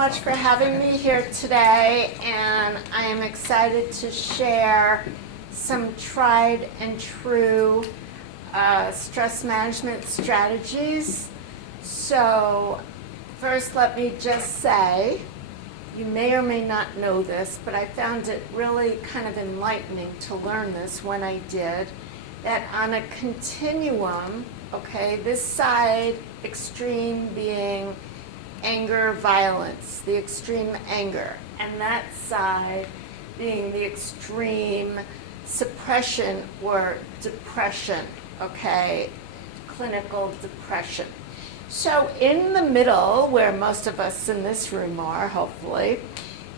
much for having me here today, and I am excited to share some tried and true stress management strategies. So first, let me just say, you may or may not know this, but I found it really kind of enlightening to learn this when I did, that on a continuum, okay, this side extreme being anger, violence, the extreme anger, and that side being the extreme suppression or depression, okay, clinical depression. So in the middle, where most of us in this room are, hopefully,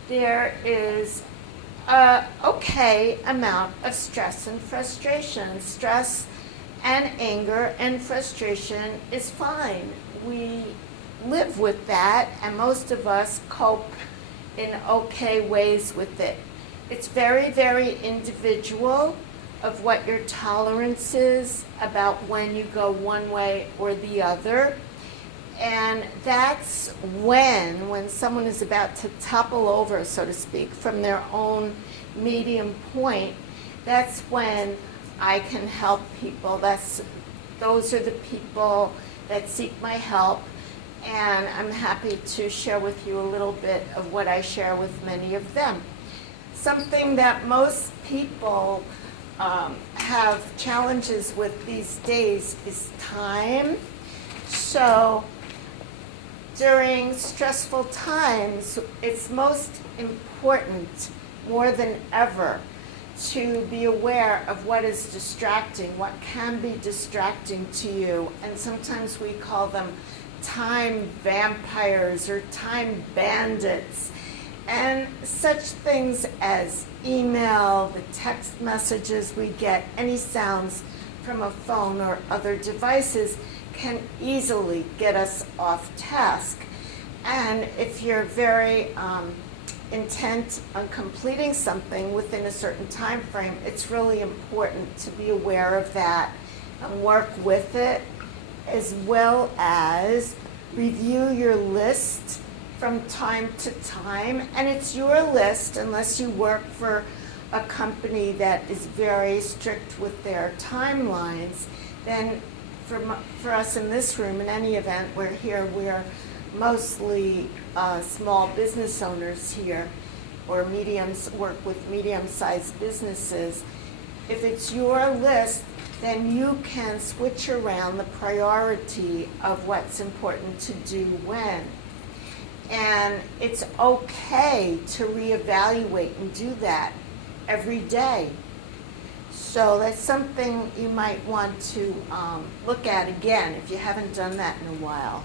there is a okay amount of stress and frustration. Stress and anger and frustration is fine. We live with that, and most of us cope in okay ways with it. It's very, very individual of what your tolerance is about when you go one way or the other. And that's when someone is about to topple over, so to speak, from their own medium point, that's when I can help people. Those are the people that seek my help, and I'm happy to share with you a little bit of what I share with many of them. Something that most people have challenges with these days is time. So during stressful times, it's most important, more than ever, to be aware of what is distracting, what can be distracting to you. And sometimes we call them time vampires or time bandits. And such things as email, the text messages we get, any sounds from a phone or other devices can easily get us off task. And if you're very intent on completing something within a certain time frame, it's really important to be aware of that and work with it, as well as review your list from time to time. And it's your list, unless you work for a company that is very strict with their timelines. Then for us in this room, in any event, we're mostly small business owners here, or work with medium-sized businesses. If it's your list, then you can switch around the priority of what's important to do when. And it's okay to reevaluate and do that every day. So that's something you might want to look at again if you haven't done that in a while.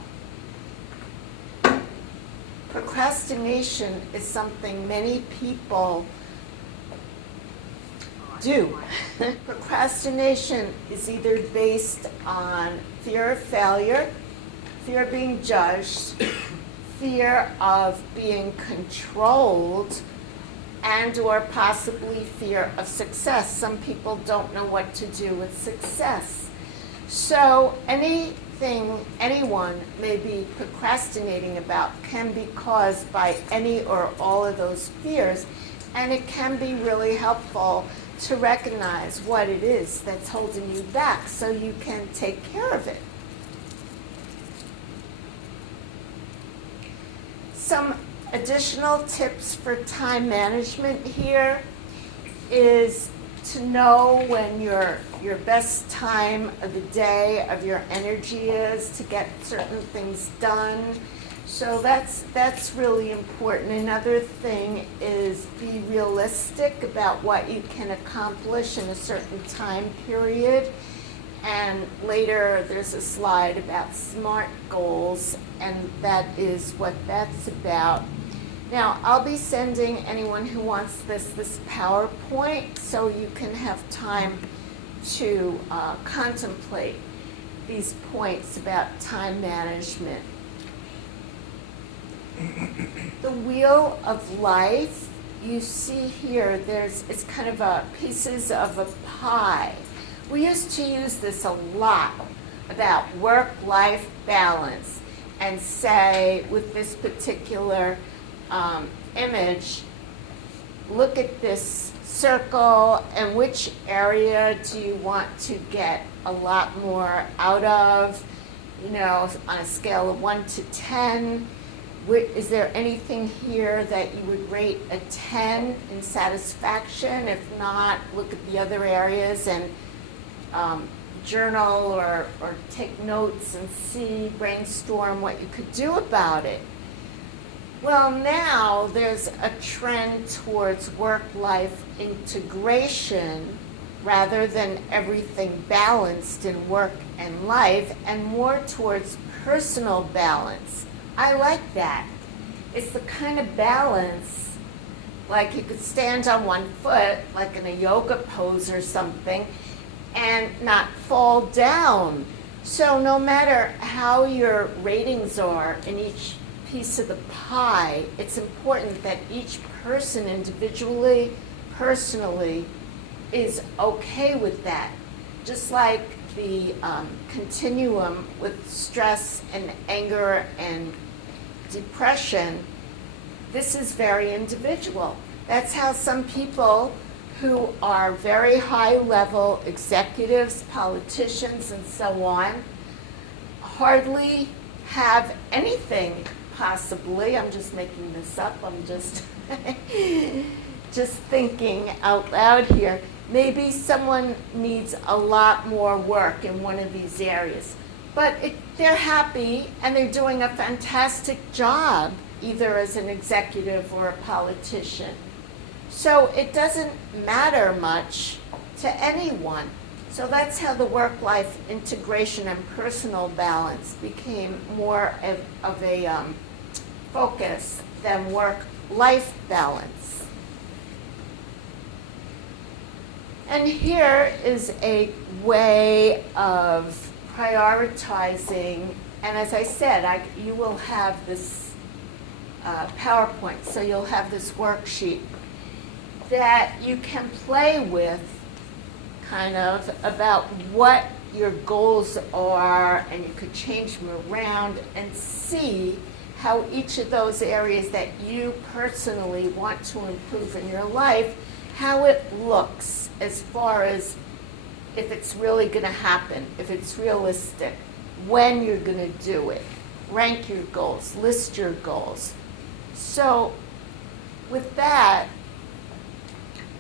Procrastination is something many people do. Procrastination is either based on fear of failure, fear of being judged, fear of being controlled, and or possibly fear of success. Some people don't know what to do with success. So anything anyone may be procrastinating about can be caused by any or all of those fears, and it can be really helpful to recognize what it is that's holding you back so you can take care of it. Some additional tips for time management here is to know when your best time of the day, of your energy is to get certain things done. So that's really important. Another thing is be realistic about what you can accomplish in a certain time period. And later there's a slide about SMART goals, and that is what that's about. Now, I'll be sending anyone who wants this PowerPoint so you can have time to contemplate these points about time management. The wheel of life, you see here, it's kind of pieces of a pie. We used to use this a lot about work-life balance. and say, with this particular image, look at this circle and which area do you want to get a lot more out of, you know, on a scale of 1 to 10. Is there anything here that you would rate a 10 in satisfaction? If not, look at the other areas and journal or take notes and see, brainstorm what you could do about it. Well, now there's a trend towards work-life integration rather than everything balanced in work and life, and more towards personal balance. I like that. It's the kind of balance, like you could stand on one foot, like in a yoga pose or something, and not fall down. So no matter how your ratings are in each piece of the pie, it's important that each person individually, personally, is okay with that. Just like the continuum with stress and anger and depression, this is very individual. That's how some people who are very high-level executives, politicians, and so on, hardly have anything, possibly. I'm just making this up. I'm just just thinking out loud here. Maybe someone needs a lot more work in one of these areas. But they're happy and they're doing a fantastic job, either as an executive or a politician. So it doesn't matter much to anyone. So that's how the work-life integration and personal balance became more of a focus than work-life balance. And here is a way of prioritizing, and as I said, you will have this PowerPoint, so you'll have this worksheet that you can play with kind of about what your goals are, and you could change them around and see how each of those areas that you personally want to improve in your life, how it looks as far as if it's really going to happen, if it's realistic, when you're going to do it. Rank your goals, list your goals. So with that,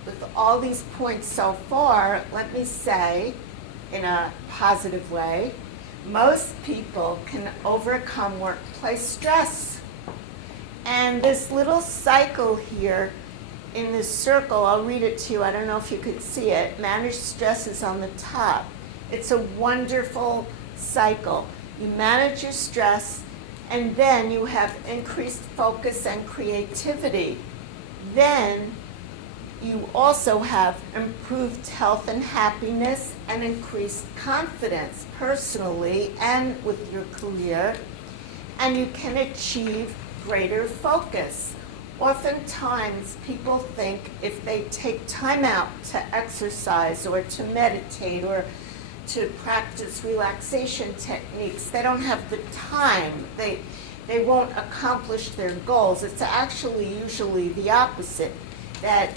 with all these points so far, let me say, in a positive way, most people can overcome workplace stress. And this little cycle here in this circle, I'll read it to you, I don't know if you could see it. Manage stress is on the top. It's a wonderful cycle. You manage your stress, and then you have increased focus and creativity. Then you also have improved health and happiness and increased confidence personally and with your career, and you can achieve greater focus. Oftentimes, people think if they take time out to exercise or to meditate or to practice relaxation techniques, they don't have the time. They won't accomplish their goals. It's actually usually the opposite, that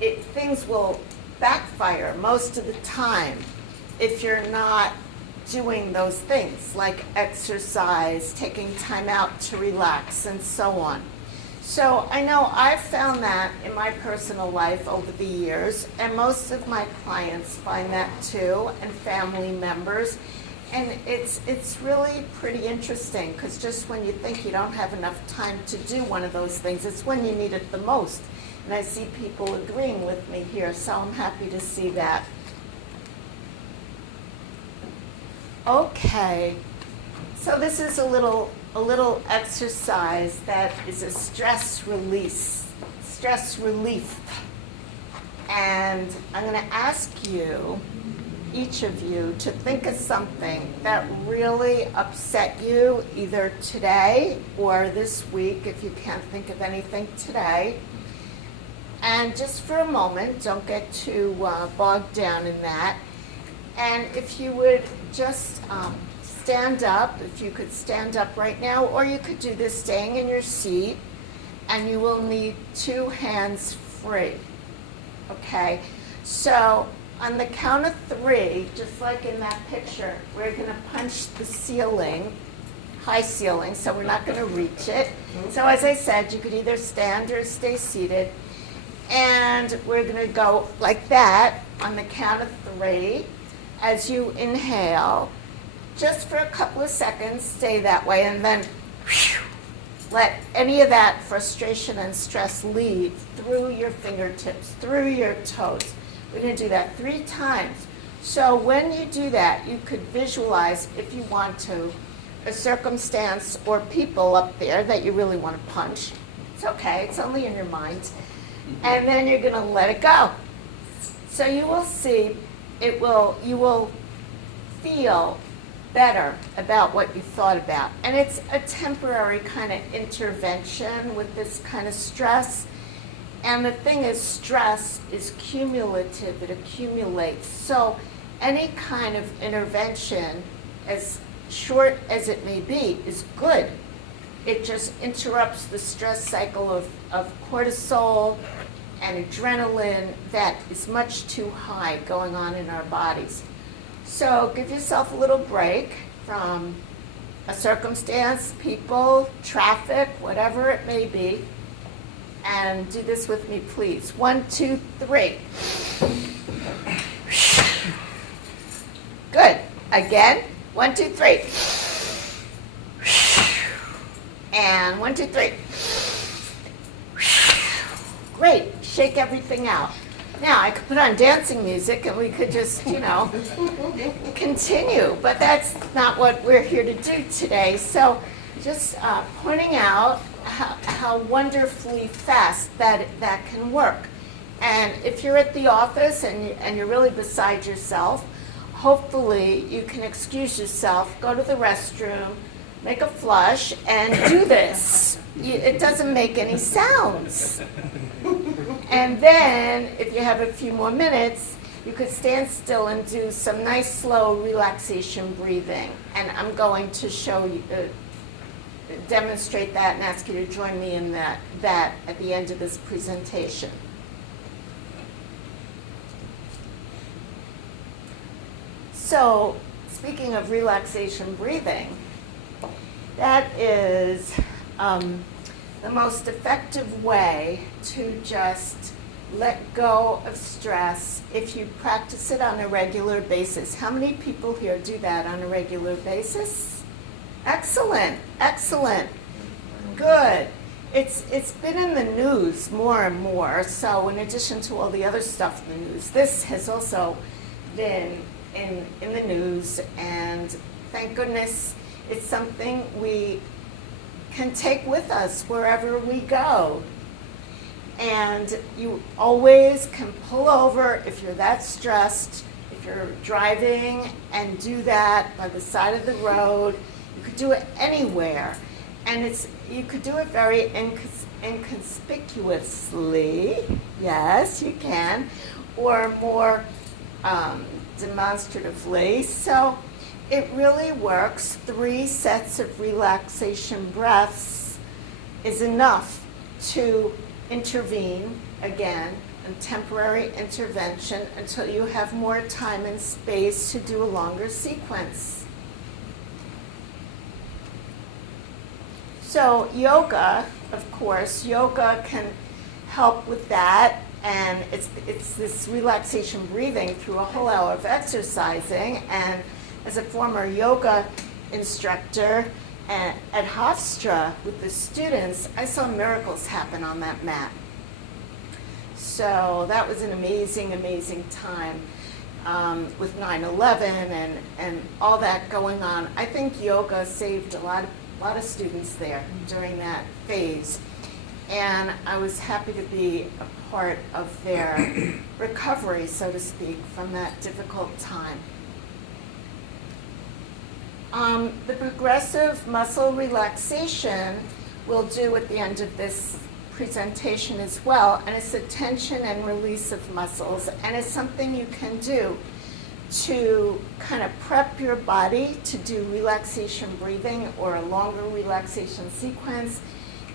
things will backfire most of the time if you're not doing those things like exercise, taking time out to relax, and so on. So I know I've found that in my personal life over the years, and most of my clients find that too, and family members. And it's really pretty interesting, because just when you think you don't have enough time to do one of those things, it's when you need it the most. And I see people agreeing with me here, so I'm happy to see that. Okay, so this is a little exercise that is a stress relief. And I'm going to ask you, each of you, to think of something that really upset you either today or this week, if you can't think of anything today. And just for a moment, don't get too bogged down in that. And if you would just stand up, if you could stand up right now, or you could do this staying in your seat, and you will need 2 hands free. Okay? So on the count of 3, just like in that picture, we're going to punch the ceiling, high ceiling, so we're not going to reach it. So as I said, you could either stand or stay seated. And we're going to go like that on the count of 3. As you inhale, just for a couple of seconds, stay that way, and then let any of that frustration and stress leave through your fingertips, through your toes. We're going to do that 3 times. So when you do that, you could visualize, if you want to, a circumstance or people up there that you really want to punch. It's okay, it's only in your mind. And then you're going to let it go. So you will see, you will feel better about what you thought about. And it's a temporary kind of intervention with this kind of stress. And the thing is, stress is cumulative, it accumulates. So any kind of intervention, as short as it may be, is good. It just interrupts the stress cycle of cortisol and adrenaline that is much too high going on in our bodies. So give yourself a little break from a circumstance, people, traffic, whatever it may be, and do this with me, please. 1, 2, 3. Good. Again. 1, 2, 3. And 1, 2, 3. Great. Shake everything out. Now, I could put on dancing music and we could just, continue. But that's not what we're here to do today. So just pointing out how wonderfully fast that can work. And if you're at the office and you're really beside yourself, hopefully you can excuse yourself, go to the restroom, make a flush, and do this. It doesn't make any sounds. And then, if you have a few more minutes, you could stand still and do some nice, slow relaxation breathing. And I'm going to show you, demonstrate that and ask you to join me in that at the end of this presentation. So, speaking of relaxation breathing, that is the most effective way to just let go of stress if you practice it on a regular basis. How many people here do that on a regular basis? Excellent, excellent, good. It's been in the news more and more, so in addition to all the other stuff in the news, this has also been in the news, and thank goodness it's something we can take with us wherever we go. And you always can pull over if you're that stressed, if you're driving, and do that by the side of the road. You could do it anywhere. And you could do it very inconspicuously, yes, you can, or more demonstratively. So it really works. 3 sets of relaxation breaths is enough to intervene, again, a temporary intervention until you have more time and space to do a longer sequence. So yoga, of course, yoga can help with that, and it's this relaxation breathing through a whole hour of exercising. And as a former yoga instructor at Hofstra with the students, I saw miracles happen on that mat. So that was an amazing, amazing time with 9/11 and all that going on. I think yoga saved a lot of students there during that phase. And I was happy to be a part of their recovery, so to speak, from that difficult time. The progressive muscle relaxation we'll do at the end of this presentation as well, and it's a tension and release of muscles, and it's something you can do to kind of prep your body to do relaxation breathing or a longer relaxation sequence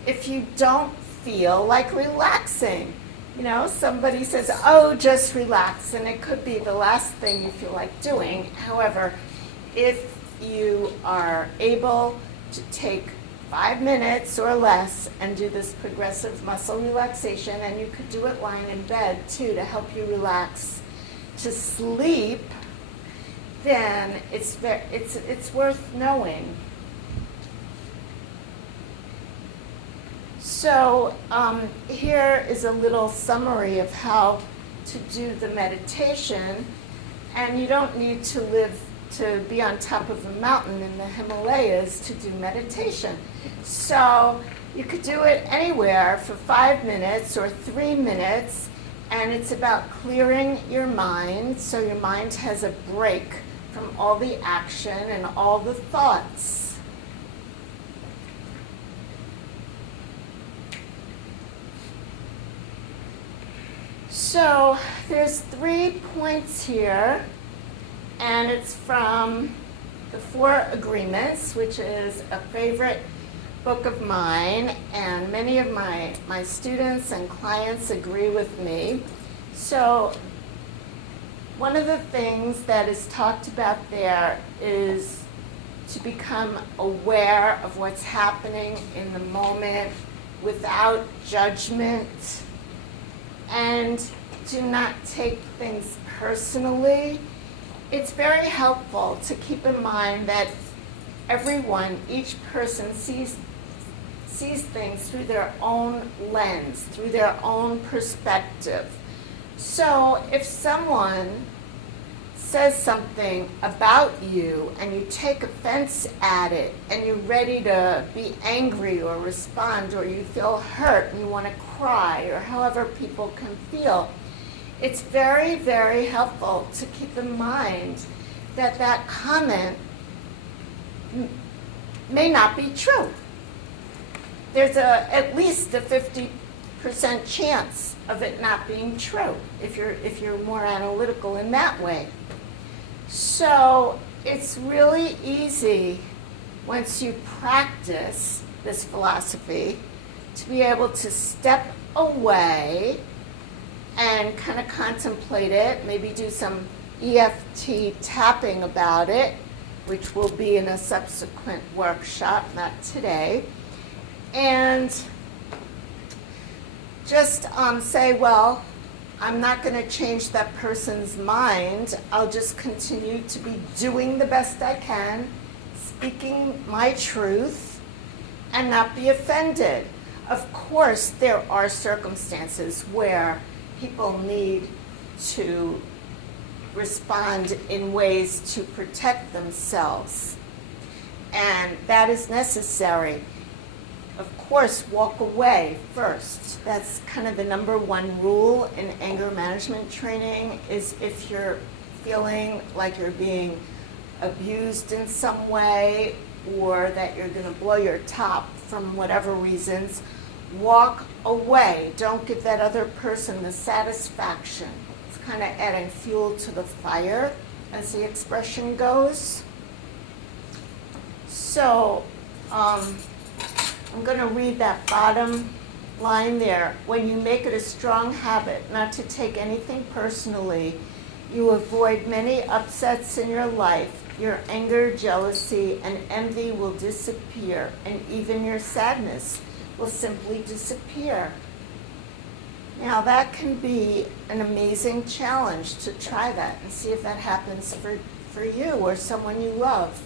if you don't feel like relaxing. You know, somebody says, oh, just relax, and it could be the last thing you feel like doing. However, if you are able to take 5 minutes or less and do this progressive muscle relaxation, and you could do it lying in bed too to help you relax to sleep, then it's worth knowing. So here is a little summary of how to do the meditation, and you don't need to be on top of a mountain in the Himalayas to do meditation. So you could do it anywhere for 5 minutes or 3 minutes, and it's about clearing your mind so your mind has a break from all the action and all the thoughts. So there's 3 points here, and it's from the 4 Agreements, which is a favorite book of mine, and many of my students and clients agree with me. So one of the things that is talked about there is to become aware of what's happening in the moment without judgment, and do not take things personally. It's very helpful to keep in mind that everyone, each person sees things through their own lens, through their own perspective. So if someone says something about you and you take offense at it and you're ready to be angry or respond, or you feel hurt and you want to cry, or however people can feel, it's very, very helpful to keep in mind that that comment may not be true. There's at least a 50% chance of it not being true if you're more analytical in that way. So it's really easy, once you practice this philosophy, to be able to step away and kind of contemplate it, maybe do some EFT tapping about it, which will be in a subsequent workshop, not today, and just say, well, I'm not going to change that person's mind. I'll just continue to be doing the best I can, speaking my truth, and not be offended. Of course, there are circumstances where people need to respond in ways to protect themselves, and that is necessary. Of course, walk away first. That's kind of the number 1 rule in anger management training, is if you're feeling like you're being abused in some way, or that you're going to blow your top from whatever reasons, walk away. Don't give that other person the satisfaction. It's kind of adding fuel to the fire, as the expression goes. So, I'm going to read that bottom line there. When you make it a strong habit not to take anything personally, you avoid many upsets in your life. Your anger, jealousy, and envy will disappear, and even your sadness will simply disappear. Now that can be an amazing challenge to try that and see if that happens for you or someone you love.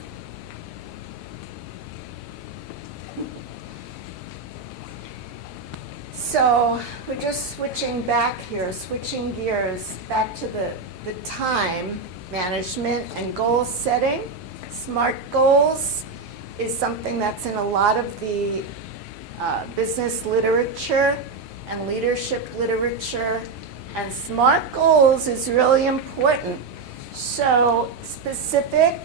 So we're just switching back here, switching gears back to the time management and goal setting. SMART goals is something that's in a lot of the business literature and leadership literature, and SMART goals is really important. So specific,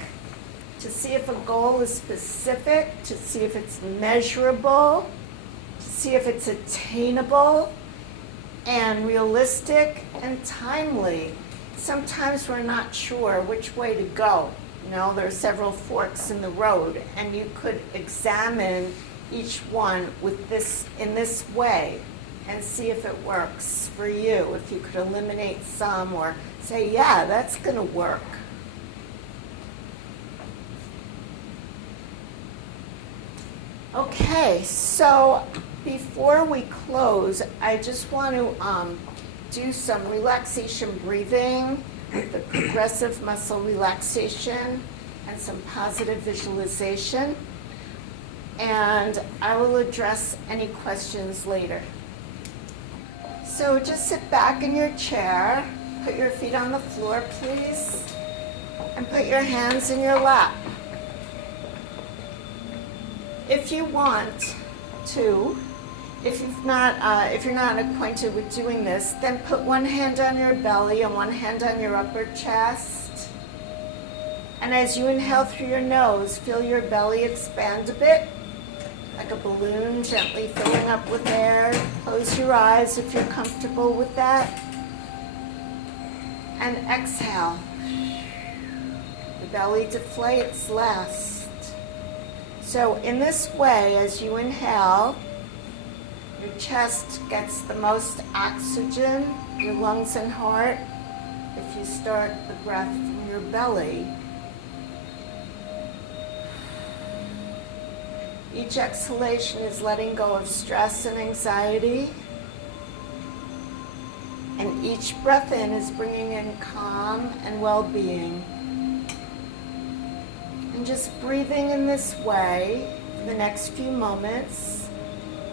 to see if a goal is specific, to see if it's measurable, to see if it's attainable and realistic and timely. sometimes we're not sure which way to go. You know, there are several forks in the road, and you could examine each one with this in this way and see if it works for you, if you could eliminate some or say, yeah, that's going to work. Okay, so before we close, I just want to do some relaxation breathing, the progressive muscle relaxation, and some positive visualization. And I will address any questions later. So just sit back in your chair, put your feet on the floor, please, and put your hands in your lap. If you want to, if you're not acquainted with doing this, then put one hand on your belly and one hand on your upper chest. And as you inhale through your nose, feel your belly expand a bit, like a balloon gently filling up with air. Close your eyes if you're comfortable with that. And exhale. The belly deflates last. So in this way, as you inhale, your chest gets the most oxygen, your lungs and heart. If you start the breath from your belly, each exhalation is letting go of stress and anxiety. And each breath in is bringing in calm and well-being. And just breathing in this way for the next few moments.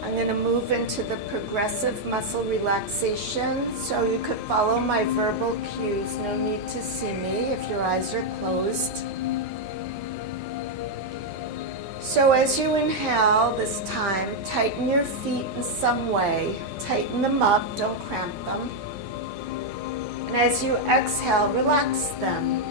I'm going to move into the progressive muscle relaxation, so you could follow my verbal cues. No need to see me if your eyes are closed. So as you inhale this time, tighten your feet in some way. Tighten them up, don't cramp them. And as you exhale, relax them.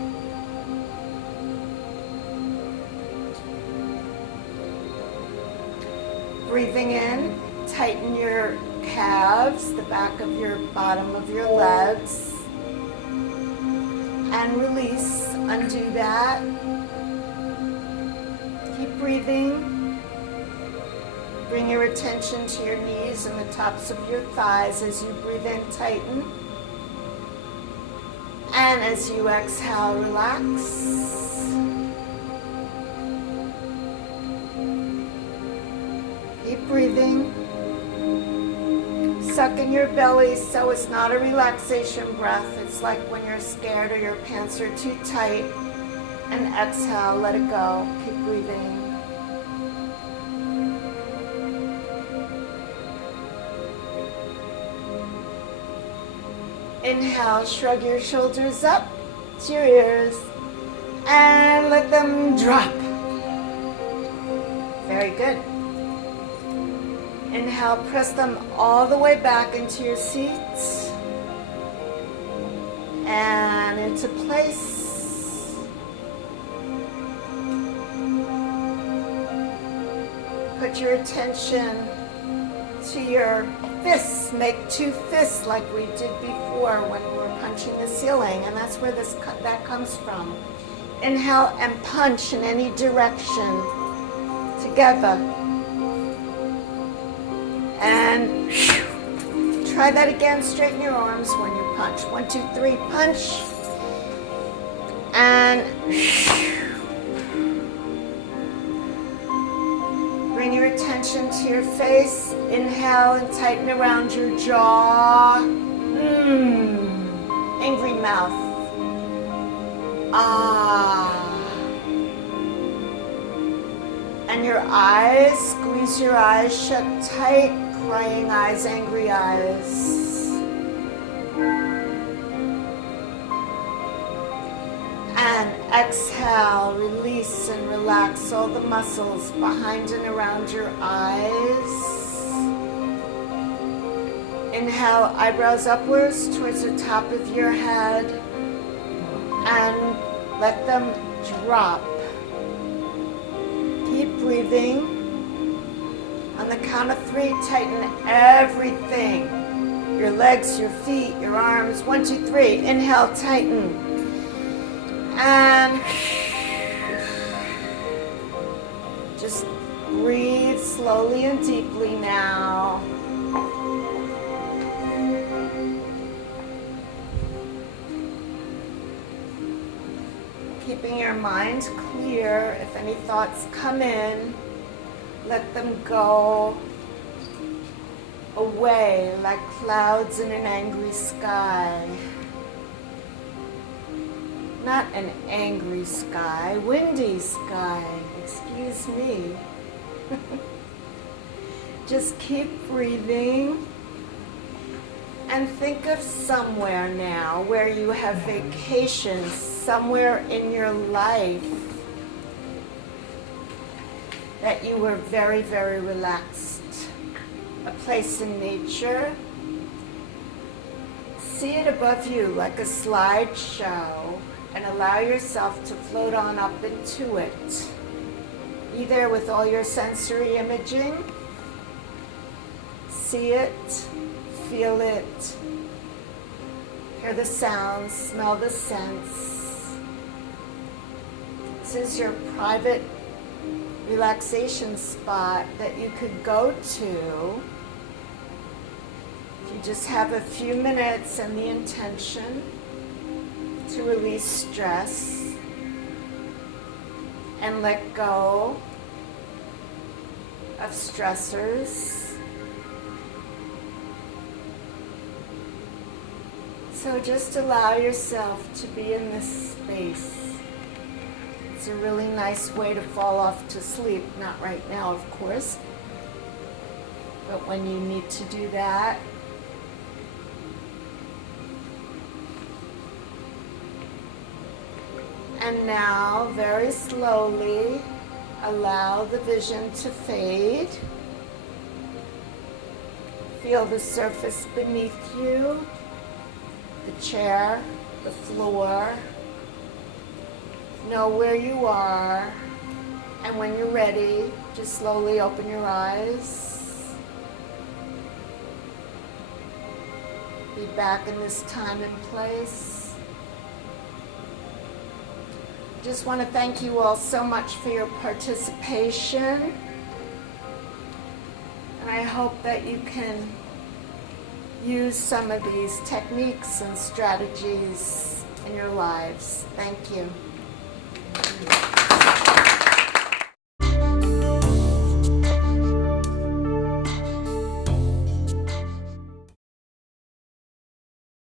Breathing in, tighten your calves, the back of your bottom of your legs. And release, undo that. Keep breathing. Bring your attention to your knees and the tops of your thighs as you breathe in, tighten. And as you exhale, relax. Keep breathing. Suck in your belly so it's not a relaxation breath. It's like when you're scared or your pants are too tight. And exhale, let it go. Keep breathing. Inhale, shrug your shoulders up to your ears and let them drop. Very good. Inhale, press them all the way back into your seats and into place. Put your attention to your fists. Make two fists like we did before when we were punching the ceiling, and that's where that comes from. Inhale and punch in any direction together. And try that again. Straighten your arms when you punch. 1, 2, 3, punch. And bring your attention to your face. Inhale and tighten around your jaw. Angry mouth. Ah. And your eyes, squeeze your eyes shut tight. Crying eyes, angry eyes. And exhale, release and relax all the muscles behind and around your eyes. Inhale, eyebrows upwards towards the top of your head. And let them drop. Keep breathing. On the count of 3, tighten everything. your legs, your feet, your arms. 1, 2, 3. Inhale, tighten. And just breathe slowly and deeply now. Keeping your mind clear. If any thoughts come in, let them go away like clouds in an angry sky. Not an angry sky, windy sky. Excuse me. Just keep breathing. And think of somewhere now where you have vacations, somewhere in your life that you were very, very relaxed. A place in nature. See it above you like a slideshow and allow yourself to float on up into it. Be there with all your sensory imaging. See it. Feel it, hear the sounds, smell the scents. This is your private relaxation spot that you could go to if you just have a few minutes and the intention to release stress and let go of stressors. So just allow yourself to be in this space. It's a really nice way to fall off to sleep. Not right now, of course, but when you need to do that. And now, very slowly, allow the vision to fade. Feel the surface beneath you. The chair, the floor. Know where you are, and when you're ready, just slowly open your eyes. Be back in this time and place. Just want to thank you all so much for your participation, and I hope that you can use some of these techniques and strategies in your lives. Thank you.